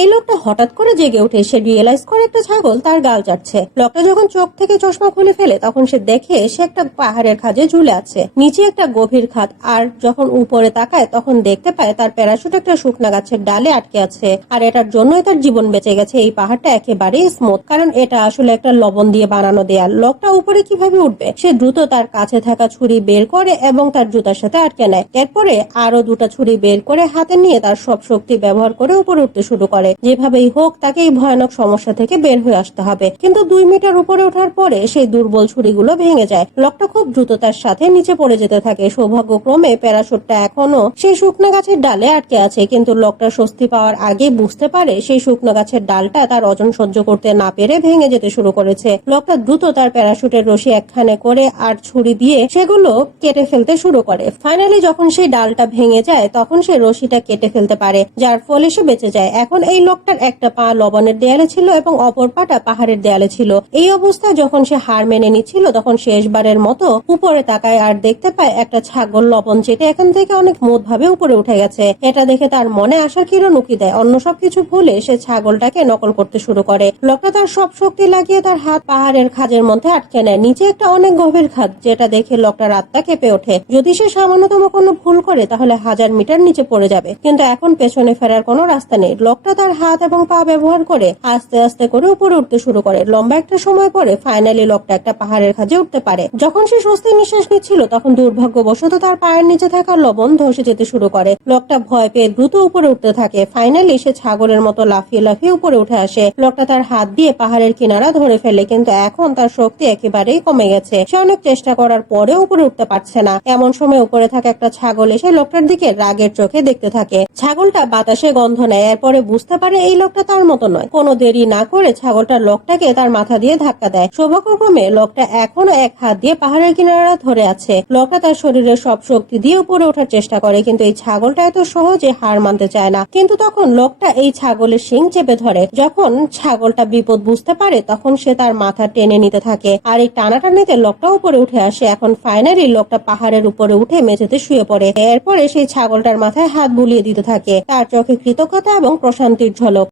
এই লোকটা হঠাৎ করে জেগে উঠে সে রিয়েলাইজ করে একটা ছাগল তার গাল চাটছে। লোকটা যখন চোখ থেকে চশমা খুলে ফেলে তখন সে দেখে সে একটা পাহাড়ের খাঁজে ঝুলে আছে, নিচে একটা গভীর খাদ। আর যখন উপরে তাকায় তখন দেখতে পায় তার প্যারাশুট একটা শুকনা গাছের ডালে আটকে আছে। আর এটার জন্যই তার জীবন বেঁচে গেছে। এই পাহাড়টা একেবারেই স্মুথ, কারণ এটা আসলে একটা লবণ দিয়ে বানানো দেয়াল। লোকটা উপরে কিভাবে উঠবে? সে দ্রুত তার কাছে থাকা ছুরি বের করে এবং তার জুতার সাথে আটকে নেয়। এরপরে আরো দুটা ছুরি বের করে হাতে নিয়ে তার সব শক্তি ব্যবহার করে উপরে উঠতে শুরু করে। যেভাবেই হোক তাকে এই ভয়ানক সমস্যা থেকে বের হয়ে আসতে হবে। কিন্তু 2 মিটার উপরে ওঠার পরে সেই দুর্বল ছুরিগুলো ভেঙে যায়। লোকটা খুব দ্রুততার সাথে নিচে পড়ে যেতে থাকে। সৌভাগ্যক্রমে প্যারাশুটটা এখনো সেই শুকনো গাছের ডালে আটকে আছে, কিন্তু লোকটা স্বস্তি পাওয়ার আগে বুঝতে পারে সেই শুকনো গাছের ডালটা তার ওজন সহ্য করতে না পেরে ভেঙে যেতে শুরু করেছে। লোকটা দ্রুত তার প্যারাশুটের রশি একখানে করে আর ছুরি দিয়ে সেগুলো কেটে ফেলতে শুরু করে। ফাইনালি যখন সেই ডালটা ভেঙে যায় তখন সে রশিটা কেটে ফেলতে পারে, যার ফলে সে বেঁচে যায়। এখন এই লোকটার একটা পা লবণের দেয়ালে ছিল এবং অপর পাটা পাহাড়ের দেয়ালে ছিল। এই অবস্থায় যখন সে হার মেনে নিচ্ছিল তখন শেষবারের মতো উপরে তাকায় আর দেখতে পায় একটা ছাগল লবণ চেটে এখান থেকে অনেক মত ভাবে উপরে উঠে গেছে। এটা দেখে তার মনে আসার কিরণ উকি দেয়। অন্য সবকিছু ভুলে সে ছাগলটাকে নকল করতে শুরু করে। লোকটা তার সব শক্তি লাগিয়ে তার হাত পাহাড়ের খাঁজের মধ্যে আটকে নেয়। নিচে একটা অনেক গভীর খাদ, যেটা দেখে লোকটার আত্মা কেঁপে ওঠে। যদি সে সামান্যতম কোনো ভুল করে তাহলে 1000 মিটার নিচে পড়ে যাবে, কিন্তু এখন পেছনে ফেরার কোনো রাস্তা নেই। লোকটা তার হাত এবং পা ব্যবহার করে আস্তে আস্তে করে উপরে উঠতে শুরু করে। লম্বা একটা সময় পরে ফাইনালি লোকটা একটা পাহাড়ের খাঁজে উঠতে পারে। যখন সে স্বস্তির নিঃশ্বাস নিচ্ছিল তখন দুর্ভাগ্যবশত তার পায়ের নিচে থাকা লবণ ধসে যেতে শুরু করে। লোকটা ভয় পেয়ে দ্রুত উপরে উঠতে থাকে। ফাইনালি সে ছাগলের মতো লাফিয়ে লাফিয়ে উপরে উঠে আসে। লোকটা তার হাত দিয়ে পাহাড়ের কিনারা ধরে ফেলে, কিন্তু এখন তার শক্তি একেবারেই কমে গেছে। সে অনেক চেষ্টা করার পরেও উপরে উঠতে পারছে না। এমন সময় উপরে থাকা একটা ছাগল এসে লোকটার দিকে রাগের চোখে দেখতে থাকে। ছাগলটা বাতাসে গন্ধ নেয়, এরপরে বুঝতে পারে এই লোকটা তার মতো নয়। কোনো দেরি না করে ছাগলটা লোকটাকে তার মাথা দিয়ে ধাক্কা দেয়। সৌভাগ্যক্রমে লোকটা এখনো এক হাত দিয়ে পাহাড়ের কিনারা ধরে আছে। লোকটা তার শরীরের সব শক্তি দিয়ে উপরে ওঠার চেষ্টা করে, কিন্তু এই ছাগলটা এত সহজে হার মানতে চায় না। কিন্তু তখন লোকটা এই ছাগলের শিং চেপে ধরে। যখন ছাগলটা বিপদ বুঝতে পারে তখন সে তার মাথা টেনে নিতে থাকে, আর এই টানাটানিতে লোকটা উপরে উঠে আসে। এখন ফাইনালি লোকটা পাহাড়ের উপরে উঠে মেঝেতে শুয়ে পড়ে। এরপরে সেই ছাগলটার মাথায় হাত বুলিয়ে দিতে থাকে, তার চোখে কৃতজ্ঞতা এবং প্রশান্তির ঝলক।